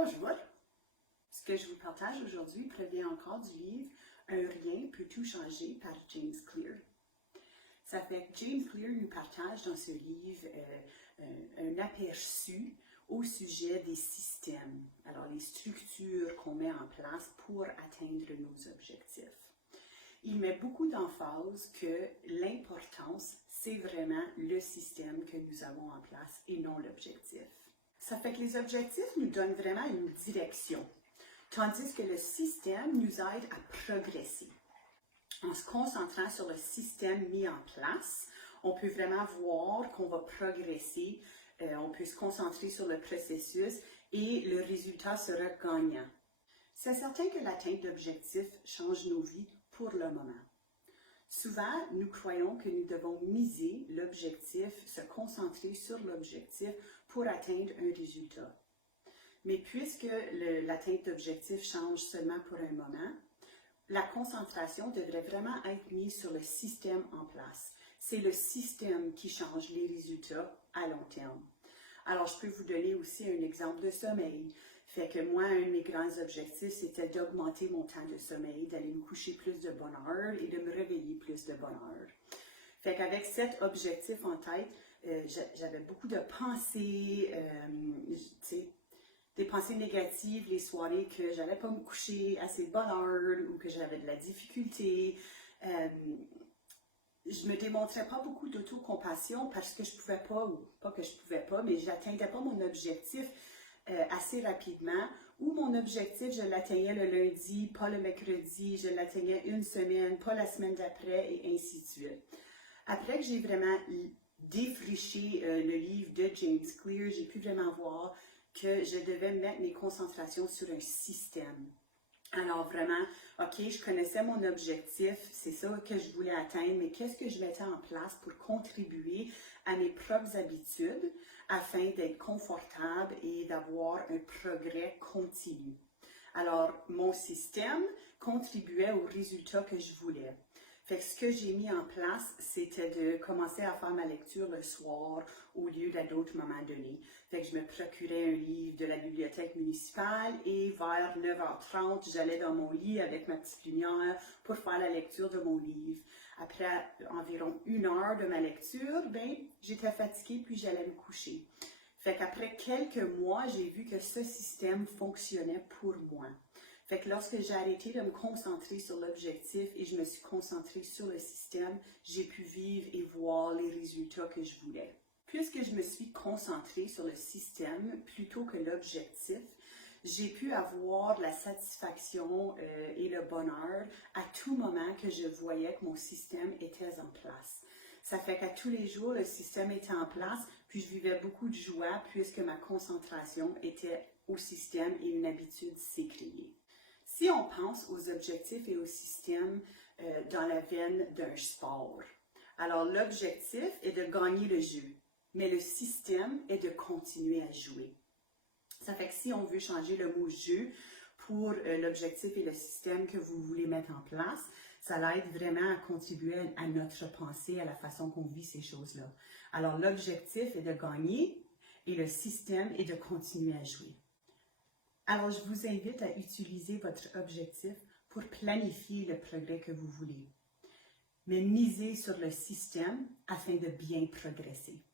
Bonjour! Ce que je vous partage aujourd'hui provient encore du livre « Un rien peut tout changer » par James Clear. Ça fait que James Clear nous partage dans ce livre un aperçu au sujet des systèmes, alors les structures qu'on met en place pour atteindre nos objectifs. Il met beaucoup d'emphase que l'importance, c'est vraiment le système que nous avons en place et non l'objectif. Ça fait que les objectifs nous donnent vraiment une direction, tandis que le système nous aide à progresser. En se concentrant sur le système mis en place, on peut vraiment voir qu'on va progresser, on peut se concentrer sur le processus et le résultat sera gagnant. C'est certain que l'atteinte d'objectifs change nos vies pour le moment. Souvent, nous croyons que nous devons miser l'objectif, se concentrer sur l'objectif pour atteindre un résultat. Mais puisque l'atteinte d'objectifs change seulement pour un moment, la concentration devrait vraiment être mise sur le système en place. C'est le système qui change les résultats à long terme. Alors, je peux vous donner aussi un exemple de sommeil. Fait que moi, un de mes grands objectifs, c'était d'augmenter mon temps de sommeil, d'aller me coucher plus de bonne heure et de me réveiller plus de bonne heure. Fait qu'avec cet objectif en tête, j'avais beaucoup de pensées, des pensées négatives les soirées que j'allais pas me coucher assez de bonne heure ou que j'avais de la difficulté. Je me démontrais pas beaucoup d'autocompassion parce que je pouvais pas, ou pas que je pouvais pas, mais j'atteindais pas mon objectif assez rapidement, ou mon objectif, je l'atteignais le lundi, pas le mercredi, je l'atteignais une semaine, pas la semaine d'après, et ainsi de suite. Après que j'ai vraiment défriché le livre de James Clear, j'ai pu vraiment voir que je devais mettre mes concentrations sur un système. Alors vraiment, ok, je connaissais mon objectif, c'est ça que je voulais atteindre, mais qu'est-ce que je mettais en place pour contribuer à mes propres habitudes afin d'être confortable et d'avoir un progrès continu. Alors, mon système contribuait aux résultats que je voulais. Fait que ce que j'ai mis en place, c'était de commencer à faire ma lecture le soir au lieu d'à d'autres moments donnés. Fait que je me procurais un livre de la bibliothèque municipale et vers 9h30, j'allais dans mon lit avec ma petite lumière pour faire la lecture de mon livre. Après environ 1 heure de ma lecture, j'étais fatiguée puis j'allais me coucher. Fait qu'après quelques mois, j'ai vu que ce système fonctionnait pour moi. Fait que lorsque j'ai arrêté de me concentrer sur l'objectif et je me suis concentrée sur le système, j'ai pu vivre et voir les résultats que je voulais. Puisque je me suis concentrée sur le système plutôt que l'objectif, j'ai pu avoir la satisfaction et le bonheur à tout moment que je voyais que mon système était en place. Ça fait qu'à tous les jours, le système était en place, puis je vivais beaucoup de joie puisque ma concentration était au système et une habitude s'est créée. Si on pense aux objectifs et au système dans la veine d'un sport, alors l'objectif est de gagner le jeu, mais le système est de continuer à jouer. Ça fait que si on veut changer le mot « jeu » pour l'objectif et le système que vous voulez mettre en place, ça l'aide vraiment à contribuer à notre pensée, à la façon qu'on vit ces choses-là. Alors l'objectif est de gagner et le système est de continuer à jouer. Alors, je vous invite à utiliser votre objectif pour planifier le progrès que vous voulez, mais misez sur le système afin de bien progresser.